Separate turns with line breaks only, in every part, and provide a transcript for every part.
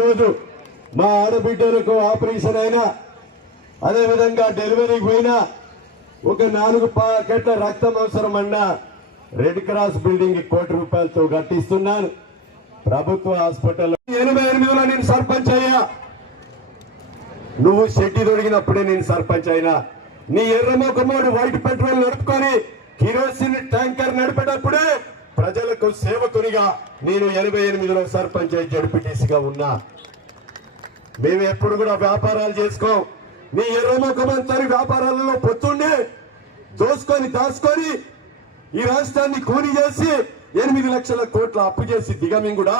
రోజు మా ఆడబిడ్డలకు ఆపరేషన్ అయినా అదే విధంగా డెలివరీకి పోయినా ఒక నాలుగు ప్యాకెట్ల రక్తం అవసరమన్నా రెడ్ క్రాస్ బిల్డింగ్ కోటి రూపాయలతో కట్టిస్తున్నాను. ప్రభుత్వ హాస్పిటల్ ఎనభై ఎనిమిదిలో నేను సర్పంచ్ అయ్యా. నువ్వు షెడ్డి దొరికినప్పుడే నేను సర్పంచ్ అయినా. నీ ఎర్రమొకమోడు వైట్ పెట్రోల్ నడుపుకొని కిరోసిన్ ట్యాంకర్ నడిపేటప్పుడే ప్రజలకు సేవకునిగా నేను ఎనభై ఎనిమిదిలో సర్పంచ్ జడ్పీటీసీగా ఉన్నా. మేము ఎప్పుడు కూడా వ్యాపారాలు చేసుకోం. మీ ఎర్రమొకమంతరి వ్యాపారాలలో పొత్తుండే దోసుకొని దాచుకొని ఈ రాష్ట్రాన్ని కూలీ చేసి ఎనిమిది లక్షల కోట్ల అప్పు చేసి దిగమింగుడా?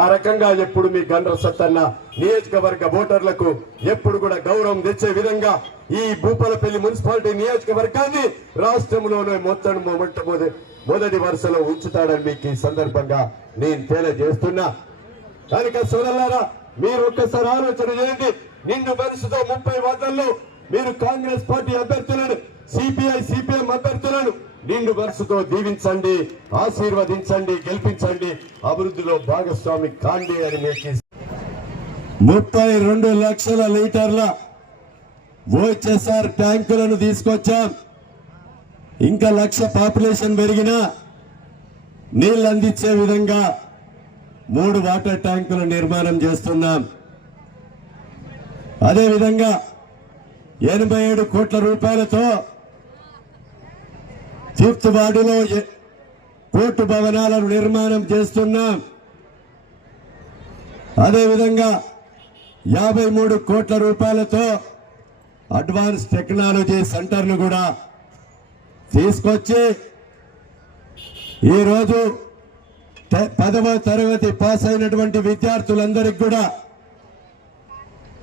ఆ రకంగా ఎప్పుడు మీ గండ్ర సత్తన్న నియోజకవర్గ ఓటర్లకు ఎప్పుడు కూడా గౌరవం తెచ్చే విధంగా ఈ భూపాలపల్లి మున్సిపాలిటీ నియోజకవర్గాన్ని రాష్ట్రంలోనే మొత్తం మొట్టమొదటి మొదటి వరుసలో ఉంచుతాడని మీకు ఈ సందర్భంగా నేను తెలియజేస్తున్నా. కనుక సోదరులారా మీరు ఒక్కసారి ఆలోచన చేయండి. నిండు మనసుతో ముప్పై వాదనలు మీరు కాంగ్రెస్ పార్టీ అభ్యర్థులను సిపిఐ సిపిఎం అభ్యర్థులను నిండు మనసుతో దీవించండి ఆశీర్వదించండి గెలిపించండి. అభివృద్ధిలో భాగస్వామి కాండి అని మీకు ముప్పై రెండు లక్షల లీటర్ల ఓహెచ్ఎస్ఆర్ ట్యాంకులను తీసుకొచ్చాం. ఇంకా లక్ష పాపులేషన్ పెరిగినా నీళ్ళు అందించే విధంగా మూడు వాటర్ ట్యాంకుల నిర్మాణం చేస్తున్నాం. అదేవిధంగా ఎనభై ఏడు కోట్ల రూపాయలతో ఫిఫ్త్ వార్డులో కోర్టు భవనాలను నిర్మాణం చేస్తున్నాం. అదేవిధంగా యాభై మూడు కోట్ల రూపాయలతో అడ్వాన్స్ టెక్నాలజీ సెంటర్ను కూడా తీసుకొచ్చి ఈరోజు ట- పదవ తరగతి పాస్ అయినటువంటి విద్యార్థులందరికీ కూడా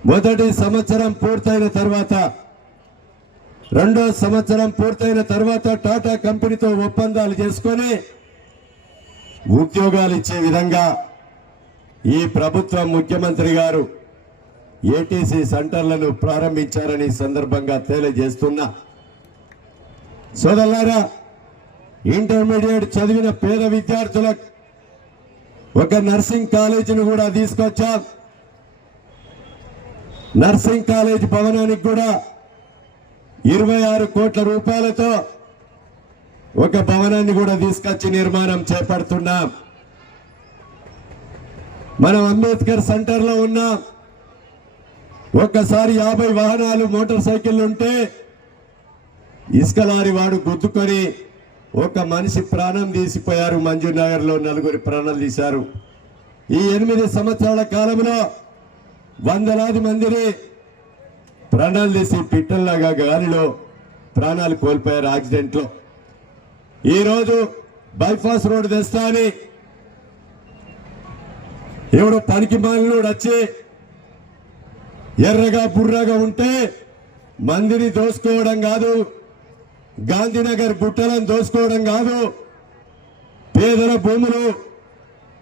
మొదటి సంవత్సరం పూర్తయిన తర్వాత రెండో సంవత్సరం పూర్తయిన తర్వాత టాటా కంపెనీతో ఒప్పందాలు చేసుకొని ఉద్యోగాలు ఇచ్చే విధంగా ఈ ప్రభుత్వం ముఖ్యమంత్రి గారు ఏటీసీ సెంటర్లను ప్రారంభించారని సందర్భంగా తెలియజేస్తున్నా. సోదరులారా ఇంటర్మీడియట్ చదివిన పేద విద్యార్థులకు ఒక నర్సింగ్ కాలేజీని కూడా తీసుకొచ్చాం. నర్సింగ్ కాలేజ్ భవనానికి కూడా ఇరవై ఆరు కోట్ల రూపాయలతో ఒక భవనాన్ని కూడా తీసుకొచ్చి నిర్మాణం చేపడుతున్నాం. మనం అంబేద్కర్ సెంటర్లో ఉన్నాం. ఒక్కసారి యాభై వాహనాలు మోటార్ సైకిళ్ళు ఉంటే ఇసుక లారీ వాడు గుద్దుకొని ఒక మనిషి ప్రాణం తీసిపోయారు. మంజునగర్లో నలుగురి ప్రాణాలు తీశారు. ఈ ఎనిమిది సంవత్సరాల కాలంలో వందలాది మందిని ప్రాణాలు తీసి పిట్టల్లాగా గాలిలో ప్రాణాలు కోల్పోయారు యాక్సిడెంట్లో ఈరోజు బైపాస్ రోడ్ తెస్తా అని ఎవడో పనికి మాలినోడు వచ్చి ఎర్రగా బుర్రగా ఉంటే మందిని దోసుకోవడం కాదు గాంధీనగర్ బుట్టలను దోసుకోవడం కాదు పేదల భూములు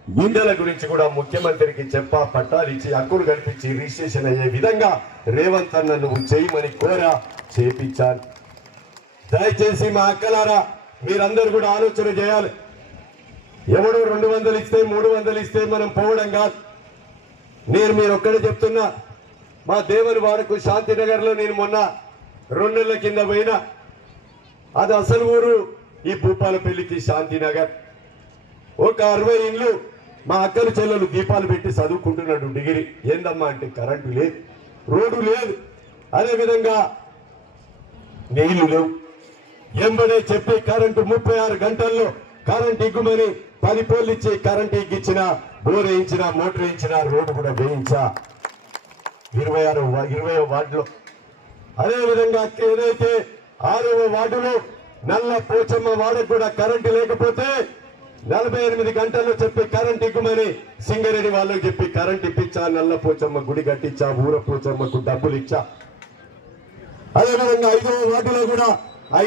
గుండెల గురించి కూడా ముఖ్యమంత్రికి చెప్పా పట్టాలు ఇచ్చి హక్కులు కల్పించి రిజిస్ట్రేషన్ అయ్యే విధంగా రేవంత్ అన్న నువ్వు చేయమని కోరా చేపించాను దయచేసి మా అక్కలారా మీరందరూ కూడా ఆలోచన చేయాలి. ఎవడు రెండు వందలు ఇస్తే మూడు వందలు ఇస్తే మనం పోవడం కాదు. నేను మీరు ఒక్కడే చెప్తున్నా మా దేవుని వాడకు శాంతినగర్లో నేను మొన్న రెండు నెలల కింద పోయినా అది అసలు ఊరు ఈ భూపాలపల్లికి శాంతినగర్. ఒక అరవై ఇండ్లు మా అక్కలు చెల్లెలు దీపాలు పెట్టి చదువుకుంటున్నాడు డిగ్రీ. ఏందమ్మా అంటే కరెంటు లేదు రోడ్డు లేదు. అదేవిధంగా నీళ్ళు లేవు. ఎంబడే చెప్పి కరెంటు ముప్పై ఆరు గంటల్లో కరెంట్ ఇగ్గుమని పది పోలు ఇచ్చి కరెంట్ ఎక్కించిన బోర్ వేయించిన మోటార్ వేయించిన రోడ్డు కూడా వేయించా. ఇరవై ఆరు ఇరవై వార్డులో. అదేవిధంగా ఏదైతే ఆరవ వార్డులో నల్ల పోచమ్మ వాడకు కూడా కరెంటు లేకపోతే నలభై ఎనిమిది గంటల్లో చెప్పి కరెంట్ ఇవ్వమని సింగరేణి వాళ్ళకి చెప్పి కరెంట్ ఇప్పించా నల్ల పోచమ్మ గుడి కట్టించా ఊర పోచమ్మకు డబ్బులు ఇచ్చా. అదేవిధంగా ఐదవ వార్డులో కూడా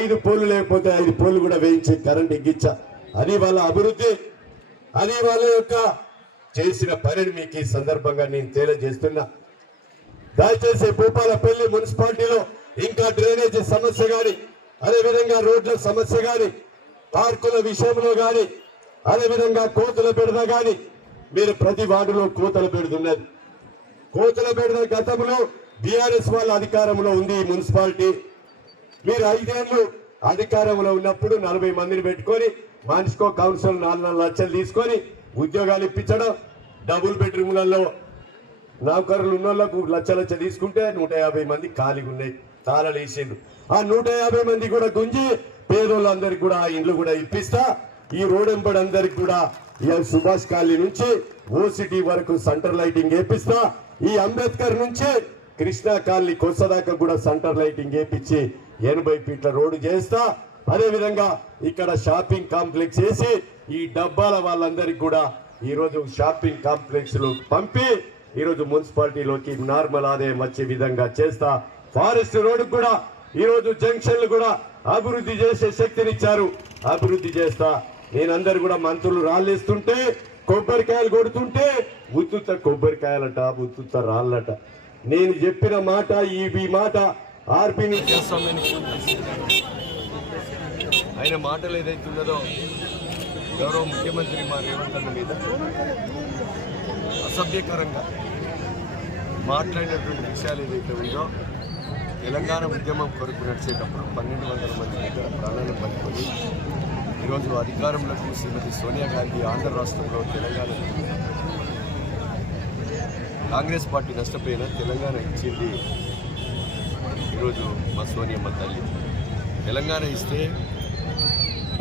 ఐదు పోలు లేకపోతే ఐదు పోలు కూడా వేయించి కరెంట్ ఎక్కించా అది వాళ్ళ అభివృద్ధి. అది వాళ్ళ యొక్క చేసిన పనిని మీకు ఈ సందర్భంగా నేను తెలియజేస్తున్నా. దయచేసి భూపాలపల్లి మున్సిపాలిటీలో ఇంకా డ్రైనేజీ సమస్య కానీ అదేవిధంగా రోడ్ల సమస్య కానీ పార్కుల విషయంలో కానీ అదేవిధంగా కోతల పెడద కానీ మీరు ప్రతి వార్డులో కోతల పెడుతున్నది కోతల పెడద గతంలో బీఆర్ఎస్ వాళ్ళ అధికారంలో ఉంది ఈ మున్సిపాలిటీ. మీరు ఐదేళ్ళు అధికారంలో ఉన్నప్పుడు నలభై మందిని పెట్టుకొని మనిషికో కౌన్సిల్ నాలుగు నాలుగు లక్షలు తీసుకొని ఉద్యోగాలు ఇప్పించడం డబుల్ బెడ్రూమ్లలో నౌకరులు ఉన్న వాళ్ళకు లక్ష లక్ష తీసుకుంటే నూట యాభై మంది ఖాళీగా ఉన్నాయి తాళలు వేసిండు ఆ నూట యాభై మంది కూడా గుంజి పేదోళ్ళందరికీ కూడా ఆ ఇండ్లు కూడా ఇప్పిస్తా ఈ రోడ్ ఎంబడి అందరికి కూడా ఈ సుభాష్ కాలనీ నుంచి ఓసిటీ వరకు సెంటర్ లైటింగ్ వేపిస్తా. ఈ అంబేద్కర్ నుంచి కృష్ణా కాలనీ కొత్తదాకా కూడా సెంటర్ లైటింగ్ వేపించి ఎనభై ఫీట్ల రోడ్డు చేస్తా. అదేవిధంగా ఇక్కడ షాపింగ్ కాంప్లెక్స్ వేసి ఈ డబ్బాల వాళ్ళందరికీ కూడా ఈరోజు షాపింగ్ కాంప్లెక్స్లో పంపి ఈరోజు మున్సిపాలిటీలోకి నార్మల్ ఆదాయం వచ్చే విధంగా చేస్తా. ఫారెస్ట్ రోడ్డు కూడా ఈ రోజు జంక్షన్లు కూడా అభివృద్ధి చేసే శక్తినిచ్చారు. అభివృద్ధి చేస్తా. నేనందరు కూడా మంత్రులు రాళ్ళేస్తుంటే కొబ్బరికాయలు కొడుతుంటే ఉత్తుత కొబ్బరికాయలట ఉత్తుత రాళ్ళట. నేను చెప్పిన మాట ఈ మాట ఆర్పి
ఆయన మాటలు ఏదైతే ఉన్నదో గౌరవ ముఖ్యమంత్రి మా రేవంత్ అన్న మీద అసభ్యకరంగా మాట్లాడినటువంటి విషయాలు ఏదైతే ఉందో తెలంగాణ ఉద్యమం కొరకు నడిచేటప్పుడు పన్నెండు వందల మంది దగ్గర ప్రాణాలు పట్టుకొని ఈరోజు అధికారంలోకి శ్రీమతి సోనియా గాంధీ ఆంధ్ర రాష్ట్రంలో తెలంగాణ కాంగ్రెస్ పార్టీ నష్టపోయిన తెలంగాణ ఇచ్చింది ఈరోజు మా సోనియమ్మ తల్లి. తెలంగాణ ఇస్తే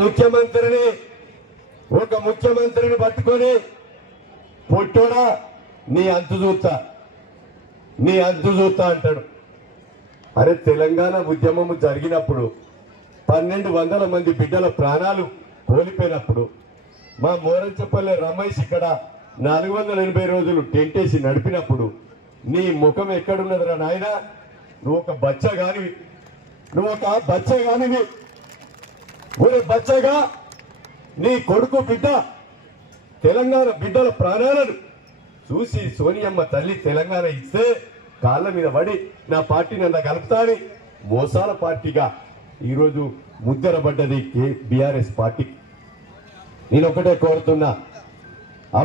ముఖ్యమంత్రిని ఒక ముఖ్యమంత్రిని పట్టుకొని పొట్టోడా నీ అంతు చూస్తా. నీ అంతు చూస్తా అంటాడు. అరే తెలంగాణ ఉద్యమము జరిగినప్పుడు పన్నెండు వందల మంది బిడ్డల ప్రాణాలు కోల్పోయినప్పుడు మా మోరంచపల్లె రమేష్ ఇక్కడ నాలుగు వందల ఎనభై రోజులు టెంట్ వేసి నడిపినప్పుడు నీ ముఖం ఎక్కడున్నదిరా నాయన? నువ్వు ఒక బచ్చ కానివి నువ్వు ఒక బచ్చ కానివి ఒరే బచ్చగా నీ కొడుకు బిడ్డ తెలంగాణ బిడ్డల ప్రాణాలను చూసి సోనియమ్మ తల్లి తెలంగాణ ఇస్తే కాళ్ళ మీద పడి నా పార్టీ నన్ను కలుపుతాని. మోసాల పార్టీగా ఈరోజు ముద్దరబడ్డది బీఆర్ఎస్ పార్టీ. నేను ఒకటే కోరుతున్నా. అబ్బా